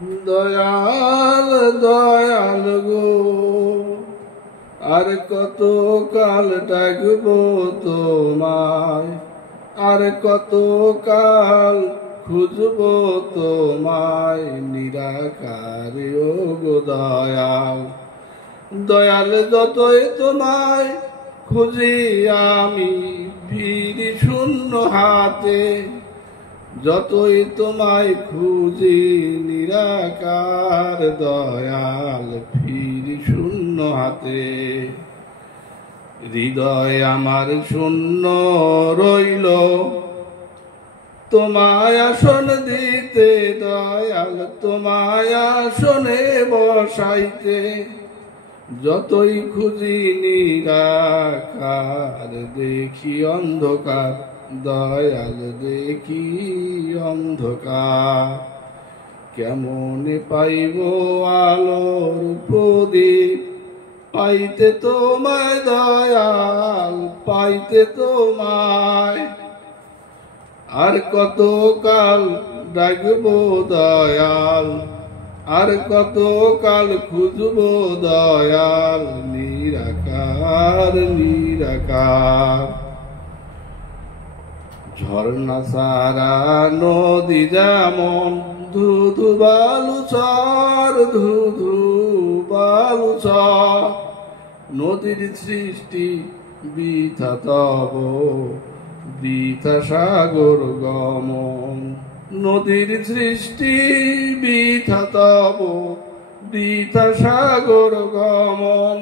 দয়াল দয়াল গো, আর কত কাল ডাকবো তোমায়, আর কত কাল খুঁজবো তোমায়, নিরাকারে ও গো দয়াল। দয়াল যতই তোমায় খুঁজি আমি ফিরি শূন্য হাতে, যতই তোমায় খুঁজি নিরাকার দয়াল ফিরি শূন্য হাতে। হৃদয় আমার শূন্য রইল তোমায় আসন দিতে দয়াল, তোমায় আসনে বসাইতে, যতই খুঁজি নিরাকার দেখি অন্ধকার দয়াল, দেখি অন্ধকার। কেমনে পাইব আলোর প্রদীপ, পাইতে তোমায় দয়াল, পাইতে তোমায়। আর কত কাল ডাকবো দয়াল, আর কত কাল খুঁজবো দয়াল, নিরাকার নিরাকার। ঝর্ণা সারা নদী যেমন ধুধু বালুচর, ধুধু বালুচর, নদীর সৃষ্টি বৃথা তব, বৃথা সাগর গমন। নদীর সৃষ্টি বৃথা তব, বৃথা সাগর গমন।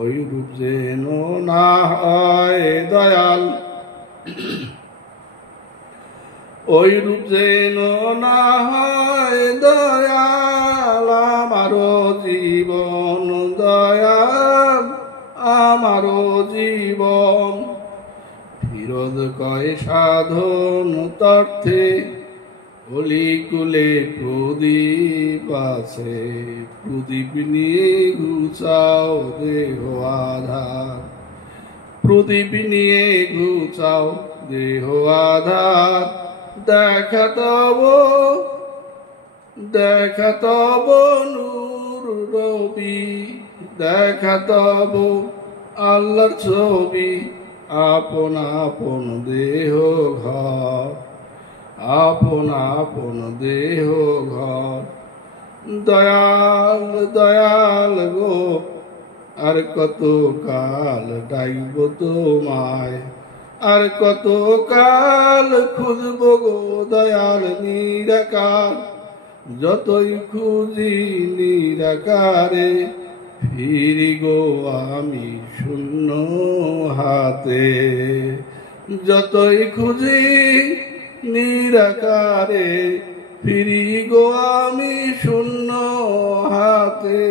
ওই রূপ যেন না হয় দয়াল, ওই রূপ যেন না হয় দয়াল, আমারও জীবন দয়াল, আমারও জীবন। ফিরোজ কয় সাধন তর্থে, অলিকুলে প্রদীপ আছে, প্রদীপ নিয়ে ঘুচাও দেহ আধার, প্রদীপ নিয়ে ঘুচাও দেহ আধার। দেখা তব, দেখা তব নূর রবি, দেখা তব আল্লাহর ছবি, আপন আপন দেহ ঘর, আপন আপন দেহ ঘর। দয়াল দয়াল গো, আর কত কাল ডাকব তোমায়, আর কত কাল খুঁজবো গো দয়াল নিরাকার। যতই খুঁজি নিরাকারে ফিরি গো আমি শূন্য হাতে, যতই খুঁজি নিরাকারে ফিরি গো আমি শূন্য হাতে।